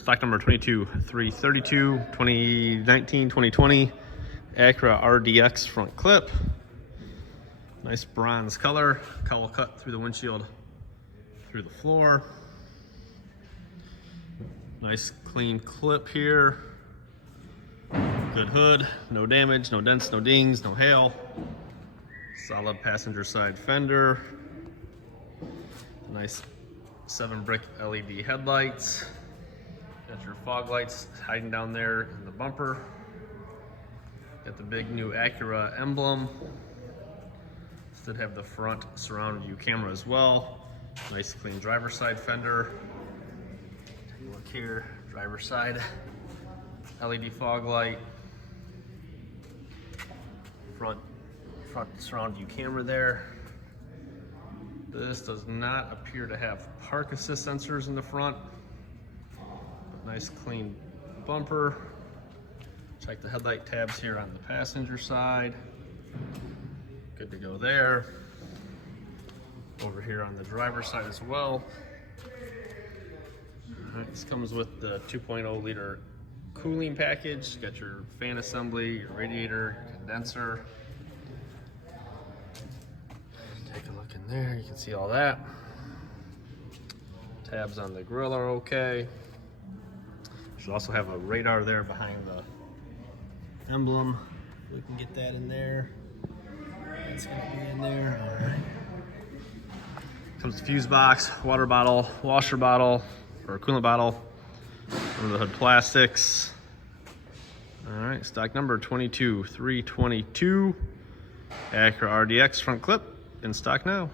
Stock number 22332, 2019, 2020 Acura RDX front clip. Nice bronze color, cowl cut through the windshield, through the floor. Nice clean clip here. Good hood, no damage, no dents, no dings, no hail. Solid passenger side fender. Nice 7-brick LED headlights. Got your fog lights hiding down there in the bumper. Got the big new Acura emblem. Should have the front surround view camera as well. Nice clean driver's side fender. Take a look here, driver's side. LED fog light. Front surround view camera there. This does not appear to have park assist sensors in the front. Nice clean bumper. Check the headlight tabs here on the passenger side. Good to go there. Over here on the driver's side as well. This comes with the 2.0 liter cooling package. Got your fan assembly, your radiator, your condenser. Take a look in there, you can see all that. Tabs on the grill are okay. Should also have a radar there behind the emblem. We can get that in there. That's gonna be in there. All right. Comes with fuse box, water bottle, washer bottle, or coolant bottle. Under the hood plastics. All right, stock number 22322. Acura RDX front clip in stock now.